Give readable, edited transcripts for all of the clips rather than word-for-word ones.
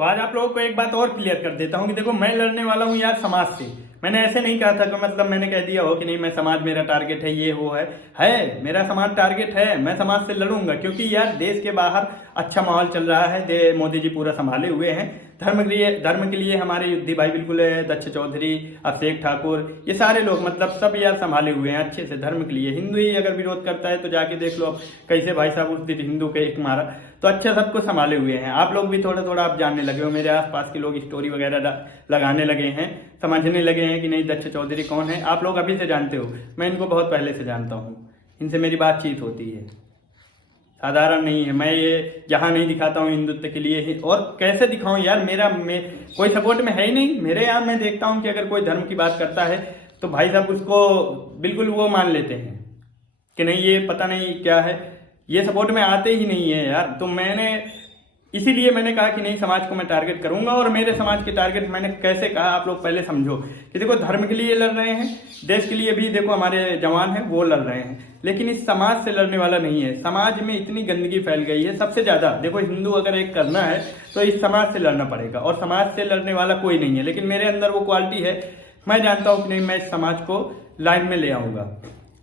तो आज आप लोगों को एक बात और क्लियर कर देता हूँ कि देखो, मैं लड़ने वाला हूँ यार समाज से। मैंने ऐसे नहीं कहा था कि मतलब मैंने कह दिया हो कि नहीं मैं समाज मेरा टारगेट है, ये वो है मेरा समाज टारगेट है। मैं समाज से लड़ूंगा क्योंकि यार देश के बाहर अच्छा माहौल चल रहा है, मोदी जी पूरा संभाले हुए हैं। धर्म के लिए हमारे युद्धि भाई बिल्कुल है, दक्ष चौधरी, अभिषेक ठाकुर, ये सारे लोग मतलब सब यार संभाले हुए हैं अच्छे से धर्म के लिए। हिंदू ही अगर विरोध करता है तो जाके देख लो अब कैसे भाई साहब उस दिन हिंदू के एक मारा। तो अच्छा सबको संभाले हुए हैं। आप लोग भी थोड़ा थोड़ा आप जानने लगे हो, मेरे आसपास के लोग स्टोरी वगैरह लगाने लगे हैं, समझने लगे हैं कि नहीं दक्ष चौधरी कौन है। आप लोग अभी से जानते हो, मैं इनको बहुत पहले से जानता हूँ, इनसे मेरी बातचीत होती है, साधारण नहीं है। मैं ये जहाँ नहीं दिखाता हूँ हिंदुत्व के लिए ही, और कैसे दिखाऊं यार, कोई सपोर्ट में है ही नहीं मेरे। यहाँ मैं देखता हूँ कि अगर कोई धर्म की बात करता है तो भाई साहब उसको बिल्कुल वो मान लेते हैं कि नहीं ये पता नहीं क्या है, ये सपोर्ट में आते ही नहीं है यार। तो इसीलिए मैंने कहा कि नहीं समाज को मैं टारगेट करूंगा। और मेरे समाज के टारगेट मैंने कैसे कहा, आप लोग पहले समझो कि देखो धर्म के लिए लड़ रहे हैं, देश के लिए भी देखो हमारे जवान हैं वो लड़ रहे हैं, लेकिन इस समाज से लड़ने वाला नहीं है। समाज में इतनी गंदगी फैल गई है सबसे ज्यादा। देखो हिंदू अगर एक करना है तो इस समाज से लड़ना पड़ेगा, और समाज से लड़ने वाला कोई नहीं है। लेकिन मेरे अंदर वो क्वालिटी है, मैं जानता हूँ कि नहीं मैं इस समाज को लाइन में ले आऊंगा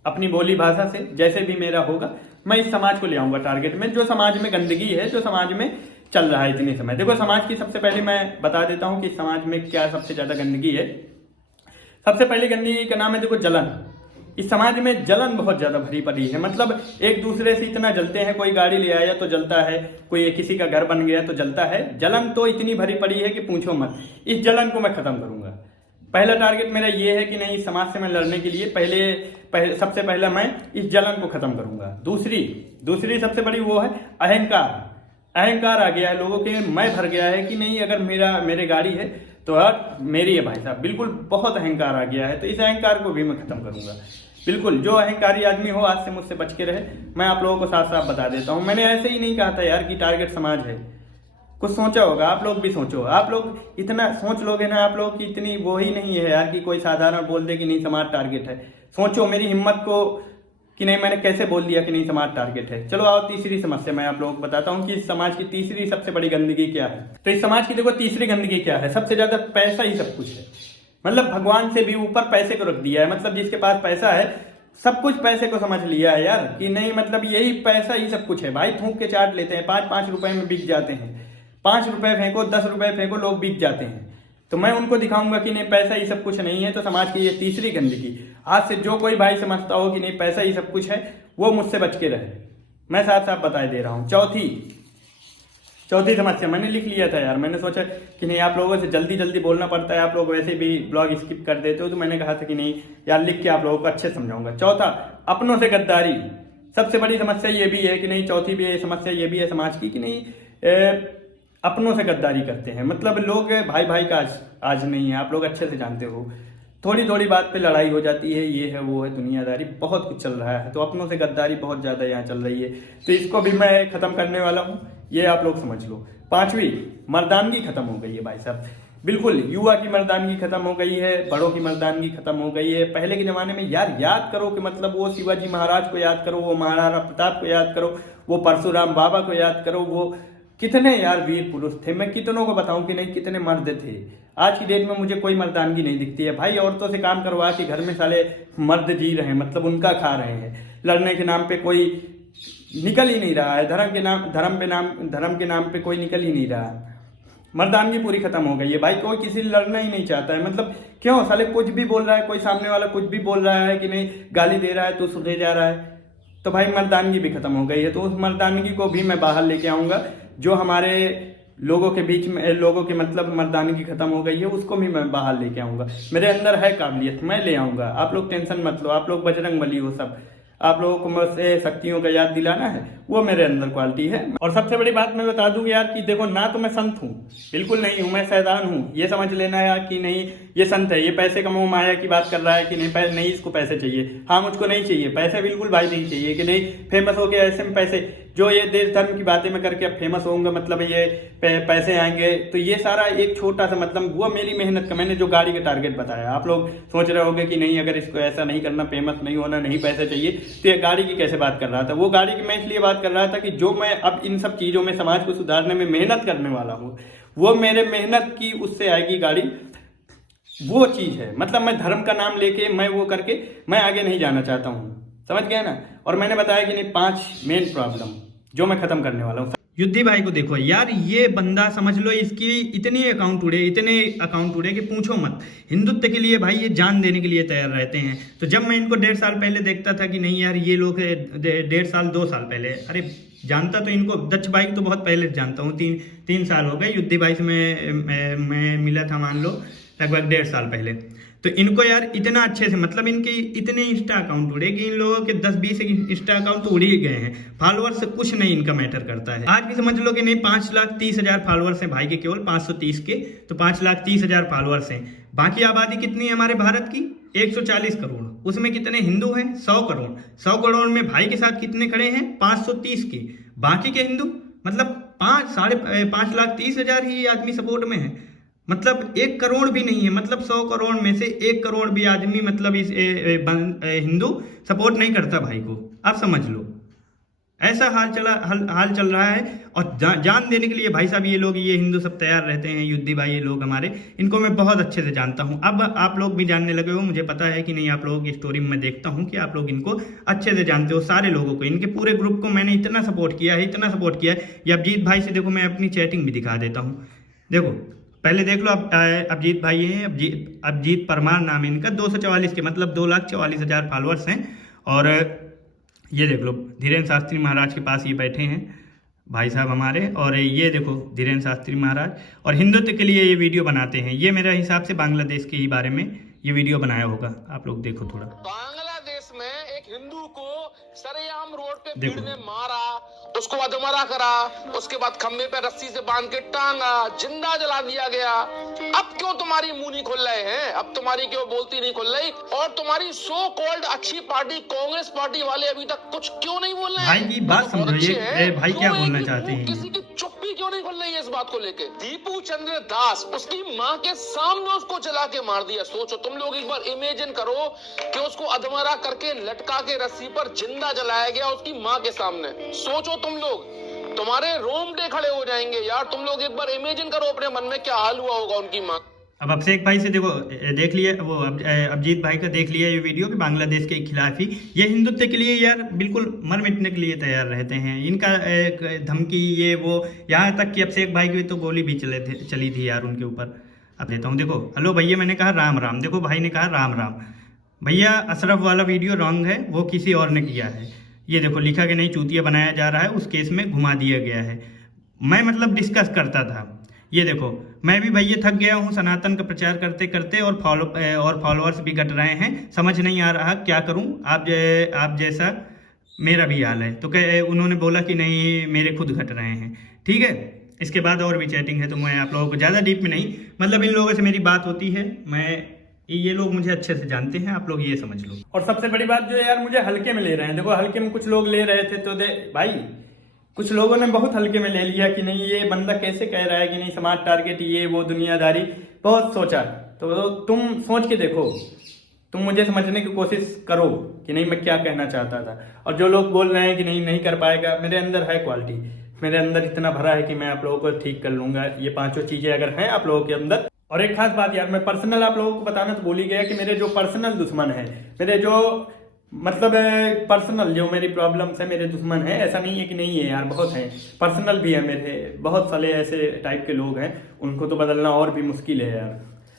अपनी बोली भाषा से, जैसे भी मेरा होगा मैं इस समाज को ले आऊंगा टारगेट में। जो समाज में गंदगी है, जो समाज में चल रहा है इतने समय, देखो समाज की सबसे पहले मैं बता देता हूं कि समाज में क्या सबसे ज्यादा गंदगी है। सबसे पहले गंदगी का नाम है देखो जलन। इस समाज में जलन बहुत ज्यादा भरी पड़ी है, मतलब एक दूसरे से इतना जलते हैं। कोई गाड़ी ले आया तो जलता है, कोई किसी का घर बन गया तो जलता है। जलन तो इतनी भरी पड़ी है कि पूछो मत। इस जलन को मैं खत्म करूंगा। पहला टारगेट मेरा ये है कि नहीं समाज से मैं लड़ने के लिए सबसे पहला मैं इस जलन को खत्म करूंगा। दूसरी सबसे बड़ी वो है अहंकार। अहंकार आ गया है लोगों के, मैं भर गया है कि नहीं अगर मेरे गाड़ी है तो मेरी है भाई साहब, बिल्कुल बहुत अहंकार आ गया है। तो इस अहंकार को भी मैं खत्म करूंगा। बिल्कुल जो अहंकारी आदमी हो आज से मुझसे बच के रहे, मैं आप लोगों को साफ साफ बता देता हूं। मैंने ऐसे ही नहीं कहा था यार कि टारगेट समाज है, कुछ सोचा होगा, आप लोग भी सोचो। आप लोग इतना सोच लोगे ना, आप लोग की इतनी वो ही नहीं है यार कि कोई साधारण बोल दे कि नहीं समाज टारगेट है। सोचो मेरी हिम्मत को कि नहीं मैंने कैसे बोल दिया कि नहीं समाज टारगेट है। चलो आओ तीसरी समस्या मैं आप लोगों को बताता हूँ कि इस समाज की तीसरी सबसे बड़ी गंदगी क्या है। तो इस समाज की देखो तीसरी गंदगी क्या है, सबसे ज्यादा पैसा ही सब कुछ है। मतलब भगवान से भी ऊपर पैसे को रख दिया है। मतलब जिसके पास पैसा है सब कुछ पैसे को समझ लिया है यार कि नहीं, मतलब यही पैसा ही सब कुछ है भाई। थूक के चाट लेते हैं, 5-5 रुपए में बिक जाते हैं। 5 रुपए फेंको, 10 रुपए फेंको, लोग बिक जाते हैं। तो मैं उनको दिखाऊंगा कि नहीं पैसा ही सब कुछ नहीं है। तो समाज की ये तीसरी गंदगी, आज से जो कोई भाई समझता हो कि नहीं पैसा ही सब कुछ है वो मुझसे बच के रहे, मैं साफ साफ बता दे रहा हूं। चौथी समस्या मैंने लिख लिया था यार, मैंने सोचा कि नहीं आप लोगों से जल्दी जल्दी बोलना पड़ता है, आप लोग वैसे भी ब्लॉग स्किप कर देते हो, तो मैंने कहा था कि नहीं यार लिख के आप लोगों को अच्छे समझाऊंगा। चौथा, अपनों से गद्दारी। सबसे बड़ी समस्या ये भी है कि नहीं, चौथी भी समस्या ये भी है समाज की कि नहीं अपनों से गद्दारी करते हैं। मतलब लोग भाई भाई का आज नहीं है, आप लोग अच्छे से जानते हो। थोड़ी थोड़ी बात पे लड़ाई हो जाती है, ये है वो है, दुनियादारी बहुत कुछ चल रहा है। तो अपनों से गद्दारी बहुत ज्यादा यहाँ चल रही है, तो इसको भी मैं खत्म करने वाला हूँ, ये आप लोग समझ लो। पांचवी, मर्दानगी खत्म हो गई है भाई साहब। बिल्कुल युवा की मर्दानगी खत्म हो गई है, बड़ों की मर्दानगी खत्म हो गई है। पहले के जमाने में यार याद करो कि मतलब वो शिवाजी महाराज को याद करो, वो महाराणा प्रताप को याद करो, वो परशुराम बाबा को याद करो, वो कितने यार वीर पुरुष थे। मैं कितनों को बताऊं कि नहीं कितने मर्द थे। आज की डेट में मुझे कोई मर्दानगी नहीं दिखती है भाई। औरतों से काम करवा के घर में साले मर्द जी रहे हैं, मतलब उनका खा रहे हैं। लड़ने के नाम पे कोई निकल ही नहीं रहा है, धर्म के नाम पे कोई निकल ही नहीं रहा है। मर्दानगी पूरी खत्म हो गई है भाई, कोई किसी से लड़ना ही नहीं चाहता है। मतलब क्यों, साले कुछ भी बोल रहा है, कोई सामने वाला कुछ भी बोल रहा है कि नहीं गाली दे रहा है तो सुधे जा रहा है। तो भाई मर्दानगी भी खत्म हो गई है। तो उस मर्दानगी को भी मैं बाहर लेके आऊंगा। जो हमारे लोगों के बीच में लोगों की मतलब मर्दानगी खत्म हो गई है, उसको भी मैं बाहर लेके आऊंगा। मेरे अंदर है काबिलियत, मैं ले आऊंगा। आप लोग टेंशन मत लो, आप लोग बजरंग बली हो सब। आप लोगों को मुझसे शक्तियों का याद दिलाना है, वो मेरे अंदर क्वालिटी है। और सबसे बड़ी बात मैं बता दूं यार कि देखो ना तो मैं संत हूँ, बिल्कुल नहीं हूँ, मैं शैतान हूँ। ये समझ लेना यार कि नहीं ये संत है, ये पैसे का मोह माया की बात कर रहा है कि नहीं इसको पैसे चाहिए। हाँ मुझको नहीं चाहिए पैसे, बिल्कुल भाई नहीं चाहिए कि नहीं फेमस हो गया ऐसे में पैसे, जो ये देश धर्म की बातें मैं करके अब फेमस होऊंगा, मतलब ये पैसे आएंगे। तो ये सारा एक छोटा सा मतलब वो मेरी मेहनत का, मैंने जो गाड़ी का टारगेट बताया। आप लोग सोच रहे होंगे कि नहीं अगर इसको ऐसा नहीं करना, फेमस नहीं होना, नहीं पैसे चाहिए, तो ये गाड़ी की कैसे बात कर रहा था। वो गाड़ी की मैं इसलिए बात कर रहा था कि जो मैं अब इन सब चीजों में समाज को सुधारने में मेहनत करने वाला हूँ, वो मेरे मेहनत की उससे आएगी गाड़ी, वो चीज़ है। मतलब मैं धर्म का नाम लेके मैं वो करके मैं आगे नहीं जाना चाहता हूँ, समझ गया ना। और मैंने बताया कि नहीं 5 मेन प्रॉब्लम जो मैं खत्म करने वाला हूँ। युद्धि भाई को देखो यार, ये बंदा समझ लो इसकी इतने अकाउंट उड़े कि पूछो मत। हिंदुत्व के लिए भाई ये जान देने के लिए तैयार रहते हैं। तो जब मैं इनको 1.5 साल पहले देखता था कि नहीं यार ये लोग 1.5 साल 2 साल पहले, अरे जानता तो इनको दक्ष भाई तो बहुत पहले जानता हूँ, 3 साल हो गए। युद्धि भाई से मैं मिला था मान लो लगभग 1.5 साल पहले। तो इनको यार इतना अच्छे से, मतलब इनके इतने इंस्टा अकाउंट उड़े कि इन लोगों के 10-20 इंस्टा अकाउंट तो उड़ ही गए हैं। फॉलोअर्स से कुछ नहीं इनका मैटर करता है। आज भी समझ लो कि नहीं 5,30,000 फॉलोअर्स हैं भाई के, केवल 530 के, तो 5,30,000 फॉलोअर्स हैं। बाकी आबादी कितनी है हमारे भारत की? 140 करोड़। उसमें कितने हिंदू हैं? 100 करोड़। 100 करोड़ में भाई के साथ कितने खड़े हैं? 530 के। बाकी के हिंदू मतलब 5,30,000 ही आदमी सपोर्ट में है। मतलब 1 करोड़ भी नहीं है। मतलब 100 करोड़ में से 1 करोड़ भी आदमी मतलब इस हिंदू सपोर्ट नहीं करता भाई को। आप समझ लो ऐसा हाल चल रहा है। और जान देने के लिए भाई साहब ये लोग, ये हिंदू सब तैयार रहते हैं। युद्धि भाई ये लोग हमारे, इनको मैं बहुत अच्छे से जानता हूं। अब आप लोग भी जानने लगे हो, मुझे पता है कि नहीं। आप लोगों की स्टोरी में मैं देखता हूं कि आप लोग इनको अच्छे से जानते हो। सारे लोगों को, इनके पूरे ग्रुप को मैंने इतना सपोर्ट किया है, इतना सपोर्ट किया है। ये अभिजीत भाई से देखो, मैं अपनी चैटिंग भी दिखा देता हूँ। देखो पहले देख लो, अब अभिजीत भाई हैं, अभिजीत परमार नाम है इनका। 244 के मतलब 2,44,000 फॉलोअर्स हैं। और ये देख लो धीरेन्द्र शास्त्री महाराज के पास ये बैठे हैं भाई साहब हमारे। और ये देखो धीरेन्द्र शास्त्री महाराज, और हिंदुत्व के लिए ये वीडियो बनाते हैं। ये मेरे हिसाब से बांग्लादेश के ही बारे में ये वीडियो बनाया होगा। आप लोग देखो थोड़ा। बांग्लादेश में एक हिंदू को सरेआम रोड पे भीड़ ने मारा, उसको अधमरा करा, उसके बाद खंबे पे रस्सी से बांध के टांगा, जिंदा जला दिया गया। अब क्यों तुम्हारी मुंह नहीं खोल रहे हैं? अब तुम्हारी क्यों बोलती नहीं खोल रही? और तुम्हारी सो कॉल्ड अच्छी पार्टी कांग्रेस पार्टी वाले अभी तक कुछ क्यों नहीं बोल रहे हैं? भाई की बात समझिए, भाई क्या बोलना चाहते हैं? किसी की चुप्पी क्यों नहीं खोल रही है इस बात को लेके? दीपू चंद्र दास उसकी माँ के सामने उसको जला के मार दिया। सोचो तुम लोग, एक बार इमेजिन करो कि उसको अधमरा करके लटका के रस्सी पर जिंदा जलाया गया उसकी माँ के सामने। सोचो तुम लोग, तुम्हारे रोंगटे खड़े हो जाएंगे यार। तुम लोग एक बार इमेजिन करो अपने मन में क्या हाल हुआ होगा उनकी माँ। अब अभिषेक भाई से देखो, देख लिया वो अभिजीत भाई का, देख लिया ये वीडियो कि बांग्लादेश के खिलाफ ही ये हिंदुत्व के लिए यार बिल्कुल मर मिटने के लिए तैयार रहते हैं। इनका धमकी ये वो, यहाँ तक कि अभिषेक भाई की तो गोली भी चली थी यार उनके ऊपर। अब देता हूँ, देखो। हेलो भैया, मैंने कहा राम राम। देखो भाई ने कहा राम राम। भैया अशरफ वाला वीडियो रॉन्ग है, वो किसी और ने किया है। ये देखो लिखा कि नहीं चूतिया बनाया जा रहा है, उस केस में घुमा दिया गया है। मैं मतलब डिस्कस करता था। ये देखो मैं भी भैया थक गया हूँ सनातन का प्रचार करते करते, और फॉलोअर्स भी घट रहे हैं। समझ नहीं आ रहा क्या करूँ, आप जैसा मेरा भी हाल है। तो उन्होंने बोला कि नहीं मेरे खुद घट रहे हैं। ठीक है, इसके बाद और भी चैटिंग है, तो मैं आप लोगों को ज़्यादा डीप में नहीं, मतलब इन लोगों से मेरी बात होती है। ये लोग मुझे अच्छे से जानते हैं, आप लोग ये समझ लो। और सबसे बड़ी बात जो है यार, मुझे हल्के में ले रहे हैं। देखो हल्के में कुछ लोग ले रहे थे, तो भाई कुछ लोगों ने बहुत हल्के में ले लिया कि नहीं ये बंदा कैसे कह रहा है कि नहीं समाज टारगेट, ये वो दुनियादारी। बहुत सोचा, तो तुम सोच के देखो, तुम मुझे समझने की कोशिश करो कि नहीं मैं क्या कहना चाहता था। और जो लोग बोल रहे हैं कि नहीं कर पाएगा, मेरे अंदर है क्वालिटी, मेरे अंदर इतना भरा है कि मैं आप लोगों को ठीक कर लूंगा। ये 5 चीजें अगर हैं आप लोगों के अंदर। और एक खास बात यार, मैं पर्सनल आप लोगों को बताना तो भूल ही गया कि मेरे जो पर्सनल दुश्मन है, मेरे जो मतलब पर्सनल जो मेरी प्रॉब्लम्स है, मेरे दुश्मन है। ऐसा नहीं है कि नहीं है यार, बहुत हैं, पर्सनल भी है मेरे। बहुत सारे ऐसे टाइप के लोग हैं, उनको तो बदलना और भी मुश्किल है यार।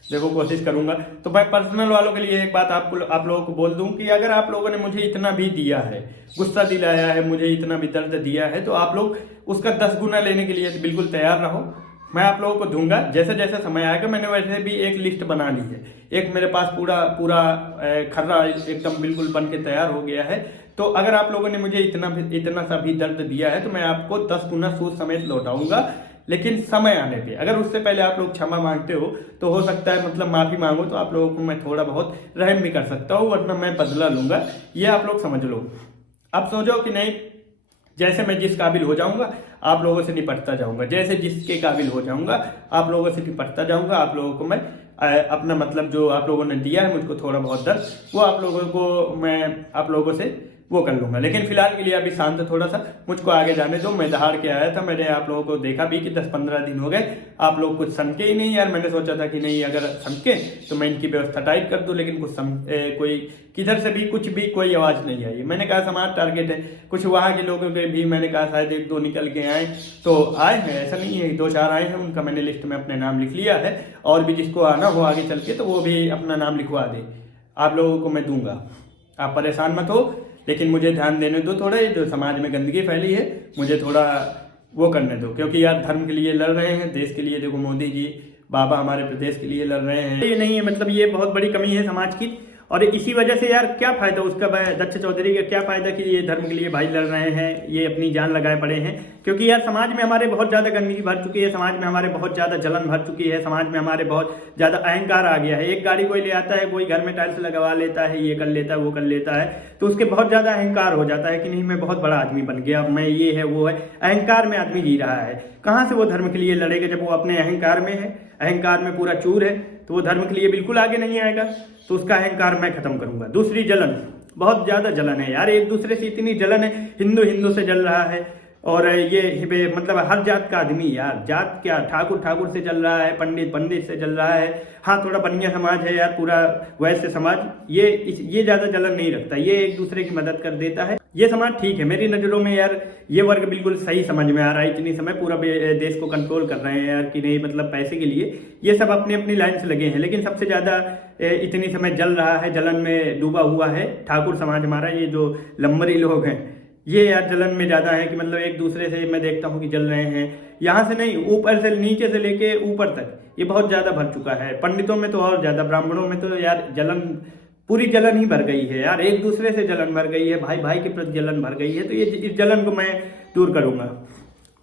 देखो कोशिश करूंगा। तो मैं पर्सनल वालों के लिए एक बात आप लोगों को बोल दूं कि अगर आप लोगों ने मुझे इतना भी दिया है, गुस्सा दिलाया है, मुझे इतना भी दर्द दिया है, तो आप लोग उसका 10 गुना लेने के लिए बिल्कुल तैयार रहो। मैं आप लोगों को दूंगा जैसे जैसे समय आएगा। मैंने वैसे भी एक लिस्ट बना ली है, एक मेरे पास पूरा खर्रा एकदम बिल्कुल बन के तैयार हो गया है। तो अगर आप लोगों ने मुझे इतना सा भी दर्द दिया है, तो मैं आपको 10 गुना सूद समेत लौटाऊंगा। लेकिन समय आने पे, अगर उससे पहले आप लोग क्षमा मांगते हो तो हो सकता है, मतलब माफी मांगो, तो आप लोगों को मैं थोड़ा बहुत रहम भी कर सकता हूँ, वरना मैं बदला लूंगा। ये आप लोग समझ लो। अब सोचो कि नहीं, जैसे मैं जिस काबिल हो जाऊंगा आप लोगों से निपटता जाऊंगा, जैसे जिसके काबिल हो जाऊंगा आप लोगों से निपटता जाऊंगा। आप लोगों को मैं अपना मतलब जो आप लोगों ने दिया है मुझको थोड़ा बहुत दर्द, वो आप लोगों को मैं आप लोगों से वो कर लूंगा। लेकिन फिलहाल के लिए अभी शांत थोड़ा सा, मुझको आगे जाने दो। मैं दहाड़ के आया था, मैंने आप लोगों को देखा भी कि 10-15 दिन हो गए, आप लोग कुछ सनके ही नहीं यार। मैंने सोचा था कि नहीं अगर सनके तो मैं इनकी व्यवस्था टाइट कर दूं, लेकिन कुछ कोई किधर से भी कुछ भी कोई आवाज़ नहीं आई। मैंने कहा समाज टारगेट है, कुछ वहाँ के लोगों के भी मैंने कहा शायद 1-2 निकल के आए, तो आए हैं, ऐसा नहीं है, 2-4 आए हैं, उनका मैंने लिस्ट में अपने नाम लिख लिया है। और भी जिसको आना हो आगे चल के तो वो भी अपना नाम लिखवा दे, आप लोगों को मैं दूंगा, आप परेशान मत हो। लेकिन मुझे ध्यान देने दो थोड़ा, जो समाज में गंदगी फैली है मुझे थोड़ा वो करने दो, क्योंकि यार धर्म के लिए लड़ रहे हैं, देश के लिए, देखो मोदी जी बाबा हमारे प्रदेश के लिए लड़ रहे हैं। ये नहीं है, मतलब ये बहुत बड़ी कमी है समाज की। और इसी वजह से यार क्या फायदा उसका, दक्ष चौधरी का क्या फायदा कि ये धर्म के लिए भाई लड़ रहे हैं, ये अपनी जान लगाए पड़े हैं। क्योंकि यार समाज में हमारे बहुत ज़्यादा गंदगी भर चुकी है, समाज में हमारे बहुत ज़्यादा जलन भर चुकी है, समाज में हमारे बहुत ज़्यादा अहंकार आ गया है। एक गाड़ी कोई ले आता है, कोई घर में टाइल्स लगवा लेता है, ये कर लेता है, वो कर लेता है, तो उसके बहुत ज़्यादा अहंकार हो जाता है कि नहीं मैं बहुत बड़ा आदमी बन गया, अब मैं ये है वो है। अहंकार में आदमी जी रहा है, कहाँ से वो धर्म के लिए लड़ेगा जब वो अपने अहंकार में है, अहंकार में पूरा चूर है, तो वो धर्म के लिए बिल्कुल आगे नहीं आएगा। तो उसका अहंकार मैं खत्म करूंगा। दूसरी जलन, बहुत ज्यादा जलन है यार, एक दूसरे से इतनी जलन है, हिंदू हिंदू से जल रहा है। और ये मतलब हर जात का आदमी यार, जात क्या, ठाकुर ठाकुर से चल रहा है, पंडित पंडित से चल रहा है। हाँ थोड़ा बनिया समाज है यार, पूरा वैश्य समाज, ये ज्यादा जलन नहीं रखता, ये एक दूसरे की मदद कर देता है। ये समाज ठीक है मेरी नज़रों में यार, ये वर्ग बिल्कुल सही समझ में आ रहा है। इतनी समय पूरा देश को कंट्रोल कर रहे हैं यार कि नहीं, मतलब पैसे के लिए ये सब अपनी अपनी लाइन से लगे हैं। लेकिन सबसे ज़्यादा इतनी समय जल रहा है, जलन में डूबा हुआ है ठाकुर समाज हमारा। ये जो लम्बरी लोग हैं ये यार जलन में ज़्यादा है कि मतलब एक दूसरे से मैं देखता हूँ कि जल रहे हैं, यहाँ से नहीं ऊपर से, नीचे से लेके ऊपर तक ये बहुत ज़्यादा भर चुका है। पंडितों में तो और ज़्यादा, ब्राह्मणों में तो यार जलन, पूरी जलन ही भर गई है यार, एक दूसरे से जलन भर गई है, भाई भाई के प्रति जलन भर गई है। तो ये इस जलन को मैं दूर करूंगा।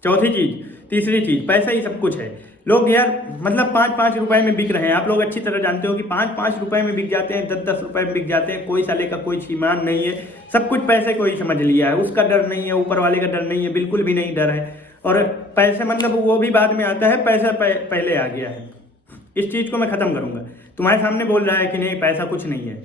चौथी चीज, तीसरी चीज, पैसा ही सब कुछ है। लोग यार मतलब 5-5 रुपए में बिक रहे हैं, आप लोग अच्छी तरह जानते हो कि 5-5 रुपए में बिक जाते हैं, 10-10 रुपए में बिक जाते हैं। कोई साले का कोई ईमान नहीं है, सब कुछ पैसे को ही समझ लिया है, उसका डर नहीं है, ऊपर वाले का डर नहीं है, बिल्कुल भी नहीं डर है। और पैसे मतलब वो भी बाद में आता है, पैसा पहले आ गया है। इस चीज को मैं खत्म करूंगा। तुम्हारे सामने बोल रहा है कि नहीं पैसा कुछ नहीं है,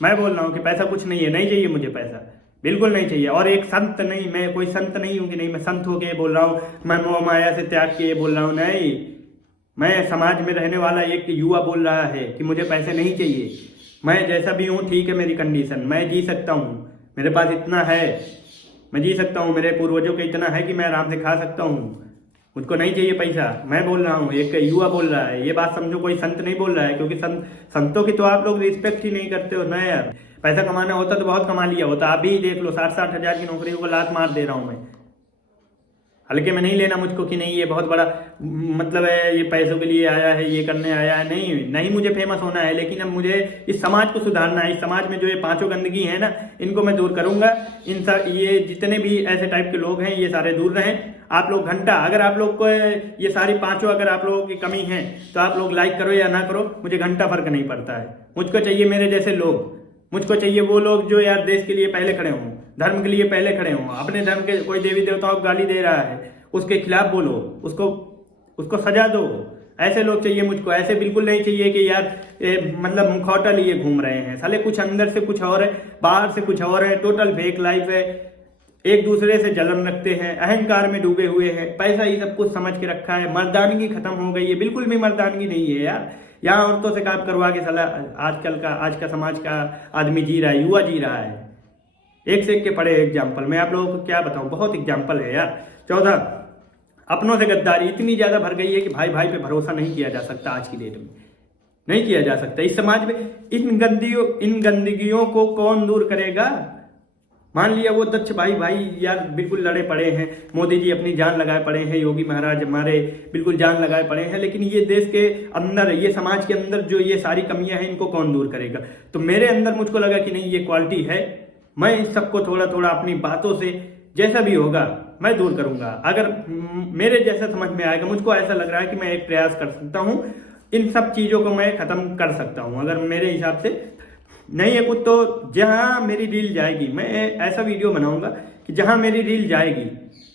मैं बोल रहा हूँ कि पैसा कुछ नहीं है, नहीं चाहिए मुझे पैसा, बिल्कुल नहीं चाहिए। और एक संत नहीं, मैं कोई संत नहीं हूँ कि नहीं मैं संत हो के बोल रहा हूँ, मैं मोह माया से त्याग के बोल रहा हूँ, नहीं। मैं समाज में रहने वाला एक युवा बोल रहा है कि मुझे पैसे नहीं चाहिए, मैं जैसा भी हूँ ठीक है, मेरी कंडीशन, मैं जी सकता हूँ, मेरे पास इतना है, मैं जी सकता हूँ, मेरे पूर्वजों के इतना है कि मैं आराम से खा सकता हूँ, मुझको नहीं चाहिए पैसा। मैं बोल रहा हूँ, एक युवा बोल रहा है, ये बात समझो, कोई संत नहीं बोल रहा है। क्योंकि संतों की तो आप लोग रिस्पेक्ट ही नहीं करते हो ना यार। पैसा कमाना होता तो बहुत कमा लिया होता, अभी देख लो 60-60 हजार की नौकरियों को लात मार दे रहा हूँ मैं। हल्के में नहीं लेना मुझको कि नहीं ये बहुत बड़ा मतलब है, ये पैसों के लिए आया है, ये करने आया है, नहीं मुझे फेमस होना है। लेकिन अब मुझे इस समाज को सुधारना है। इस समाज में जो ये 5 गंदगी है ना, इनको मैं दूर करूंगा। ये जितने भी ऐसे टाइप के लोग हैं ये सारे दूर रहें। आप लोग घंटा, अगर आप लोग को ये सारी 5 अगर आप लोगों की कमी है तो आप लोग लाइक करो या ना करो, मुझे घंटा फर्क नहीं पड़ता है। मुझको चाहिए मेरे जैसे लोग, मुझको चाहिए वो लोग जो यार देश के लिए पहले खड़े हों, धर्म के लिए पहले खड़े हों। अपने धर्म के कोई देवी देवताओं को गाली दे रहा है, उसके खिलाफ बोलो, उसको सजा दो। ऐसे लोग चाहिए मुझको। ऐसे बिल्कुल नहीं चाहिए कि यार मतलब मुखौटा लिए घूम रहे हैं साले, कुछ अंदर से कुछ और है, बाहर से कुछ और है, टोटल फेक लाइफ है, एक दूसरे से जलन रखते हैं, अहंकार में डूबे हुए हैं, पैसा ही सब कुछ समझ के रखा है। मर्दानगी खत्म हो गई है, बिल्कुल भी मर्दानगी नहीं है यार। यहाँ औरतों से काम करवा के साला आज का समाज का आदमी जी रहा है, युवा जी रहा है। एक से एक के पड़े एग्जाम्पल, मैं आप लोगों को क्या बताऊं, बहुत एग्जाम्पल है यार। 14, अपनों से गद्दारी इतनी ज्यादा भर गई है कि भाई भाई पे भरोसा नहीं किया जा सकता। आज की डेट में नहीं किया जा सकता। इस समाज में इन गंदगियों को कौन दूर करेगा। मान लिया वो दक्ष भाई यार बिल्कुल लड़े पड़े हैं, मोदी जी अपनी जान लगाए पड़े हैं, योगी महाराज हमारे बिल्कुल जान लगाए पड़े हैं, लेकिन ये देश के अंदर, ये समाज के अंदर जो ये सारी कमियां हैं इनको कौन दूर करेगा। तो मेरे अंदर मुझको लगा कि नहीं ये क्वालिटी है, मैं इस सबको थोड़ा थोड़ा अपनी बातों से जैसा भी होगा मैं दूर करूंगा। अगर मेरे जैसा समझ में आएगा, मुझको ऐसा लग रहा है कि मैं एक प्रयास कर सकता हूं, इन सब चीजों को मैं खत्म कर सकता हूं। अगर मेरे हिसाब से नहीं है कुछ, तो जहां मेरी रील जाएगी मैं ऐसा वीडियो बनाऊंगा कि जहां मेरी रील जाएगी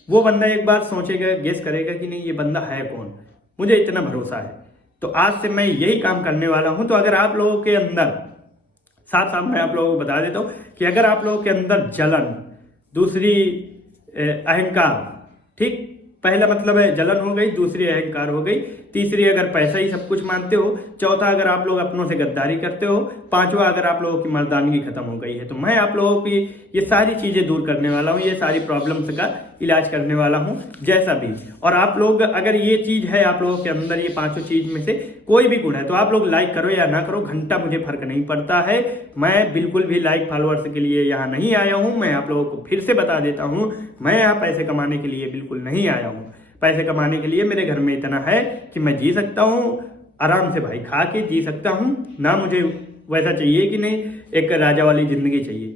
वो बंदा एक बार सोचेगा, गेस करेगा कि नहीं ये बंदा है कौन, मुझे इतना भरोसा है। तो आज से मैं यही काम करने वाला हूं। तो अगर आप लोगों के अंदर साथ साथ मैं आप लोगों को बता देता हूँ कि अगर आप लोगों के अंदर जलन, दूसरी अहंकार, ठीक, पहला मतलब है जलन हो गई, दूसरी अहंकार हो गई, तीसरी अगर पैसा ही सब कुछ मानते हो, चौथा अगर आप लोग अपनों से गद्दारी करते हो, पांचवा अगर आप लोगों की मर्दानगी खत्म हो गई है, तो मैं आप लोगों की ये सारी चीजें दूर करने वाला हूँ, ये सारी प्रॉब्लम्स का इलाज करने वाला हूँ जैसा भी। और आप लोग अगर ये चीज है आप लोगों के अंदर, ये पांचों चीज में से कोई भी गुण है, तो आप लोग लाइक करो या ना करो, घंटा मुझे फर्क नहीं पड़ता है। मैं बिल्कुल भी लाइक फॉलोअर्स के लिए यहाँ नहीं आया हूँ। मैं आप लोगों को फिर से बता देता हूँ, मैं यहाँ पैसे कमाने के लिए बिल्कुल नहीं आया हूँ। पैसे कमाने के लिए मेरे घर में इतना है कि मैं जी सकता हूँ आराम से, भाई खा के जी सकता हूँ ना, मुझे वैसा चाहिए कि नहीं एक राजा वाली जिंदगी चाहिए।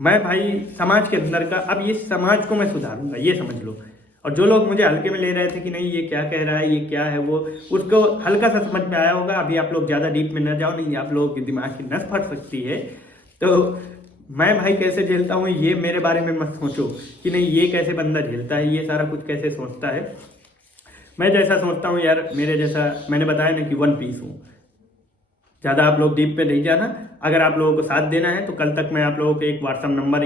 मैं भाई समाज के अंदर का, अब ये समाज को मैं सुधारूंगा, ये समझ लो। और जो लोग मुझे हल्के में ले रहे थे कि नहीं ये क्या कह रहा है, ये क्या है, वो उसको हल्का सा समझ में आया होगा। अभी आप लोग ज्यादा डीप में न जाओ, नहीं आप लोगों के दिमाग की नस फट सकती है। तो मैं भाई कैसे झेलता हूँ ये मेरे बारे में मत सोचो कि नहीं ये कैसे बंदा झेलता है, ये सारा कुछ कैसे सोचता है। मैं जैसा सोचता हूँ यार, मेरे जैसा, मैंने बताया ना कि वन पीस हूँ। ज़्यादा आप लोग डीप पे नहीं जाना। अगर आप लोगों को साथ देना है तो कल तक मैं आप लोगों को एक व्हाट्सअप नंबर,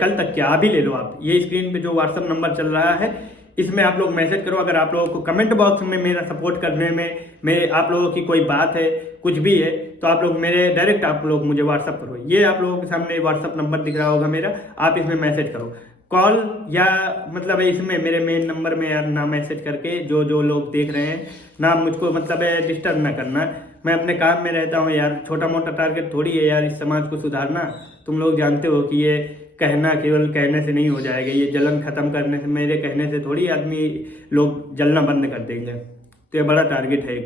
कल तक क्या अभी ले लो आप, ये स्क्रीन पे जो व्हाट्सअप नंबर चल रहा है इसमें आप लोग मैसेज करो। अगर आप लोगों को कमेंट बॉक्स में मेरा सपोर्ट करने में आप लोगों की कोई बात है, कुछ भी है, तो आप लोग मेरे डायरेक्ट आप लोग मुझे व्हाट्सअप करो। ये आप लोगों के सामने व्हाट्सअप नंबर दिख रहा होगा मेरा, आप इसमें मैसेज करो। कॉल या मतलब इसमें मेरे मेन नंबर में यार ना मैसेज करके, जो लोग देख रहे हैं ना, मुझको मतलब है डिस्टर्ब ना करना। मैं अपने काम में रहता हूँ यार, छोटा मोटा टारगेट थोड़ी है यार इस समाज को सुधारना। तुम लोग जानते हो कि ये कहना केवल कहने से नहीं हो जाएगा, ये जलन खत्म करने से, मेरे कहने से थोड़ी आदमी लोग जलना बंद कर देंगे। तो ये बड़ा टारगेट है,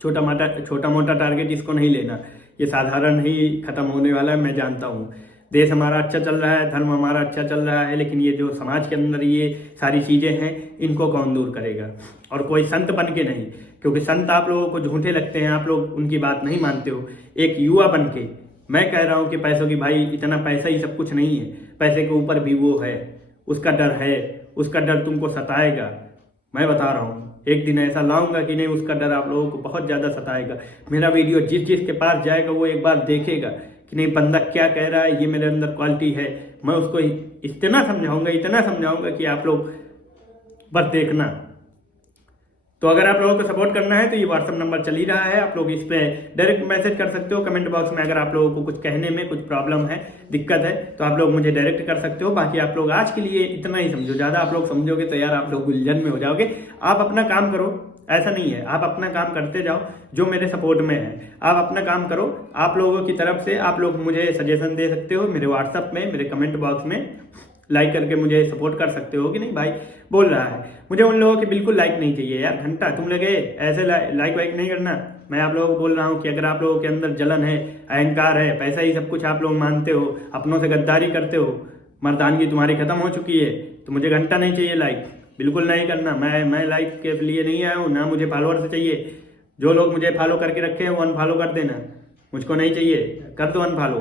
छोटा मोटा टारगेट इसको नहीं लेना, ये साधारण ही खत्म होने वाला है। मैं जानता हूँ देश हमारा अच्छा चल रहा है, धर्म हमारा अच्छा चल रहा है, लेकिन ये जो समाज के अंदर ये सारी चीजें हैं इनको कौन दूर करेगा। और कोई संत बन के नहीं, क्योंकि संत आप लोगों को झूठे लगते हैं, आप लोग उनकी बात नहीं मानते हो। एक युवा बन के मैं कह रहा हूँ कि पैसों की, भाई इतना पैसा ही सब कुछ नहीं है, पैसे के ऊपर भी वो है, उसका डर है, उसका डर तुमको सताएगा। मैं बता रहा हूँ एक दिन ऐसा लाऊंगा कि नहीं, उसका डर आप लोगों को बहुत ज्यादा सताएगा। मेरा वीडियो जिस के पास जाएगा वो एक बार देखेगा कि नहीं बंदा क्या कह रहा है, ये मेरे अंदर क्वालिटी है। मैं उसको इतना समझाऊंगा कि आप लोग बस देखना। तो अगर आप लोगों को सपोर्ट करना है तो ये व्हाट्सअप नंबर चल ही रहा है, आप लोग इस पे डायरेक्ट मैसेज कर सकते हो। कमेंट बॉक्स में अगर आप लोगों को कुछ कहने में कुछ प्रॉब्लम है, दिक्कत है, तो आप लोग मुझे डायरेक्ट कर सकते हो। बाकी आप लोग आज के लिए इतना ही समझो, ज्यादा आप लोग समझोगे तो यार आप लोग गुलजन में हो जाओगे। आप अपना काम करो, ऐसा नहीं है, आप अपना काम करते जाओ, जो मेरे सपोर्ट में है आप अपना काम करो। आप लोगों की तरफ से आप लोग मुझे सजेशन दे सकते हो मेरे व्हाट्सअप में, मेरे कमेंट बॉक्स में लाइक करके मुझे सपोर्ट कर सकते हो कि नहीं भाई बोल रहा है। मुझे उन लोगों के बिल्कुल लाइक नहीं चाहिए यार, घंटा तुम लगे ऐसे लाइक वाइक नहीं करना। मैं आप लोगों को बोल रहा हूँ कि अगर आप लोगों के अंदर जलन है, अहंकार है, पैसा ही सब कुछ आप लोग मानते हो, अपनों से गद्दारी करते हो, मर्दानगी तुम्हारी खत्म हो चुकी है, तो मुझे घंटा नहीं चाहिए लाइक, बिल्कुल नहीं करना। मैं लाइक के लिए नहीं आया हूँ, ना मुझे फॉलोअर्स चाहिए। जो लोग मुझे फॉलो करके रखे हैं वो अनफॉलो कर देना, मुझको नहीं चाहिए, कर दो अनफॉलो।